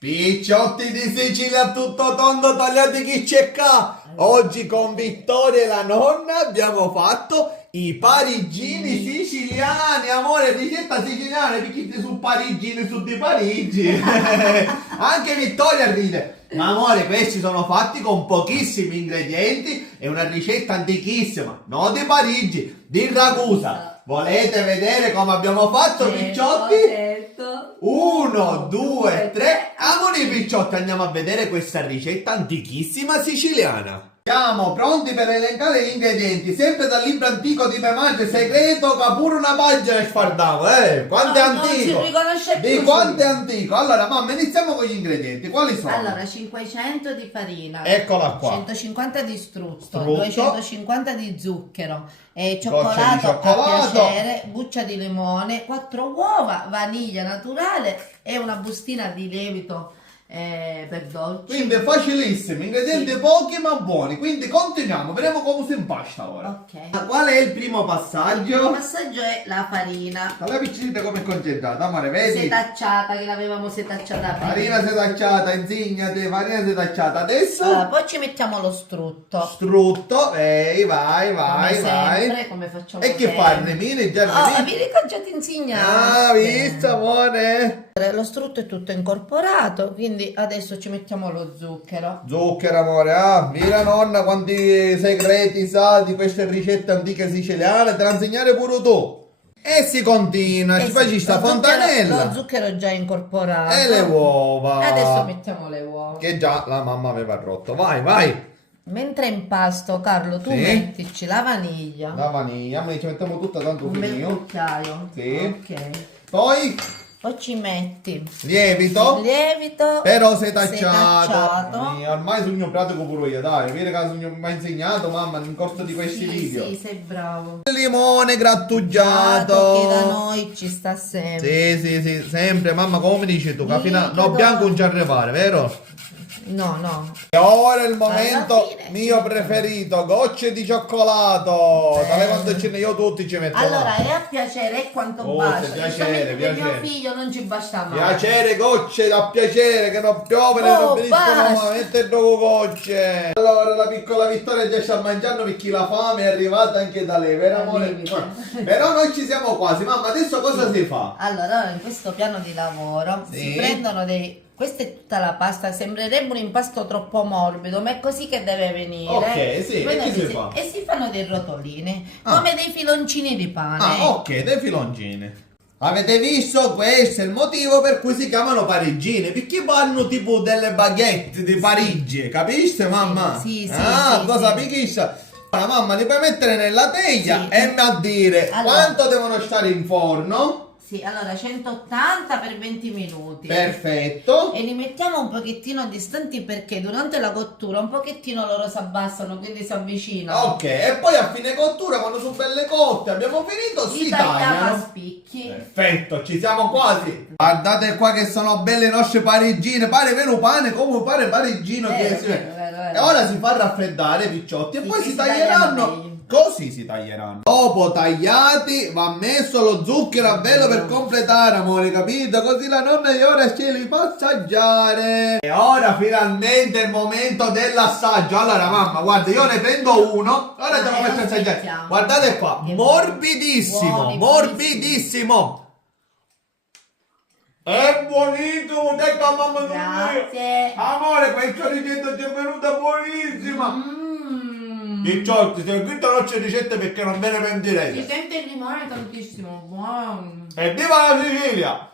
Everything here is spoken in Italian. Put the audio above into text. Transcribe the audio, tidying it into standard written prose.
Picciotti di Sicilia a tutto tondo, tagliati chi c'è qua. Oggi con Vittoria e la nonna abbiamo fatto i parigini siciliani, amore, ricetta siciliana, picchietti su parigini su di Parigi. Anche Vittoria ride. Ma amore, questi sono fatti con pochissimi ingredienti, è una ricetta antichissima, non di Parigi, di Ragusa. Volete vedere come abbiamo fatto, picciotti? Certo. 1, 2, 3, amori picciotti, andiamo a vedere questa ricetta antichissima siciliana. Siamo pronti per elencare gli ingredienti, sempre dal libro antico di mia madre, segreto che pure una pagina sfardavo, quanto è No, non si antico? riconosce Di più quanto è subito. antico? Allora mamma, iniziamo con gli ingredienti, quali sono? Allora, 500 di farina, Eccola qua. 150 di strutto, Strutto. 250 di zucchero, Gocce di cioccolato a cioccolato. piacere, buccia di limone, 4 uova, vaniglia naturale e una bustina di lievito per dolci. Quindi è facilissimo, ingredienti Sì. pochi ma buoni, quindi continuiamo, vediamo come si impasta ora. Ok. Qual è il primo Il passaggio? passaggio è la farina Alla piccina come è concentrata, amore, vedi? setacciata, che l'avevamo setacciata prima. Farina setacciata, insegnate, farina setacciata. Adesso Allora, poi ci mettiamo lo strutto. strutto, ehi, vai, vai, Come vai. sempre, come facciamo E che sempre. fa? Il remini, già il Oh, remini? vedi che ho già ti insegnato. Ah, visto, amore? Lo strutto è tutto incorporato, quindi adesso ci mettiamo lo zucchero. Zucchero, amore, mira nonna quanti segreti sa di queste ricette antiche siciliane, te la insegnare pure tu. E si continua, ci sì, facci sta lo fontanella. zucchero è già incorporato. E le uova. E adesso mettiamo le uova. Che già la mamma aveva rotto. Vai, vai. Mentre impasto, Carlo, tu Sì. mettici la vaniglia. La vaniglia, ma ci mettiamo tutta tanto Un bel finito. cucchiaio. Sì. Ok. Poi Poi ci metti lievito. il lievito Però setacciato. setacciato. Ormai sogno pratico pure io, dai. Vedi che mi ha insegnato, mamma, nel corso di questi video. Sì, sei bravo. Limone Che grattugiato. da noi ci sta sempre. Sì, sempre. Mamma, come dici tu? Che Sì, fino a... No, che bianco do- non ci arrivare, vero? No, no. E ora è il momento Alla fine, mio sì. preferito, gocce di cioccolato. Dalle Bello. quanto ce ne io tutti ci metto. Allora, è a piacere e quanto Oh, bacia. sì, piacere, Giustamente per mio piacere. figlio non ci basta mai. Piacere, gocce da piacere, che non piove, Oh, non finiscono basta. mai, mette dopo gocce. Allora, la piccola Vittoria già sta mangiando perché la fame è arrivata anche da lei, vero Al amore? limite. Però noi ci siamo quasi, mamma, adesso cosa si fa? Allora, in questo piano di lavoro Sì. si prendono dei... Questa è tutta la pasta, sembrerebbe un impasto troppo morbido, ma è così che deve venire. Ok, sì, Poi e che noi si fa? E si fanno dei rotolini, Ah. come dei filoncini di pane. Ah, ok, dei filoncini. Avete visto? Questo è il motivo per cui si chiamano parigine, perché vanno tipo delle baguette di Parigi, capisci mamma? sì, sì, Ah, sì, cosa sì. picchissa? La mamma li puoi mettere nella teglia Sì. e mi a dire Allora. quanto devono stare in forno. Sì, allora 180 per 20 minuti. Perfetto. E li mettiamo un pochettino distanti perché durante la cottura un pochettino loro si abbassano, quindi si avvicinano. Ok, e poi a fine cottura, quando sono belle cotte, abbiamo finito, Li si tagliamo a tagliano. spicchi. Perfetto, ci siamo quasi. Guardate qua che sono belle le nostre parigine. Pare vero pane, come pare parigino che si Vero, vero. E ora si fa raffreddare, picciotti, e Sì, poi che si si taglieranno. tagliano meglio. Così si taglieranno. Dopo tagliati va messo lo zucchero a velo per completare, amore, capito? Così la nonna di ora ce li fa assaggiare. E ora finalmente è il momento dell'assaggio. Allora mamma, guarda, io ne prendo uno. Ora te lo e faccio lo assaggiare. smettiamo. Guardate qua, Che morbidissimo, buoni, morbidissimo. È buonissimo, detto a mamma mia. Grazie. Amore, questa ricetta ci è venuta buonissima. Mm. Picciotti, se questa non c'è ricetta perché non ve ne Si pentirete. sente il limone tantissimo, buono. E viva la Sicilia!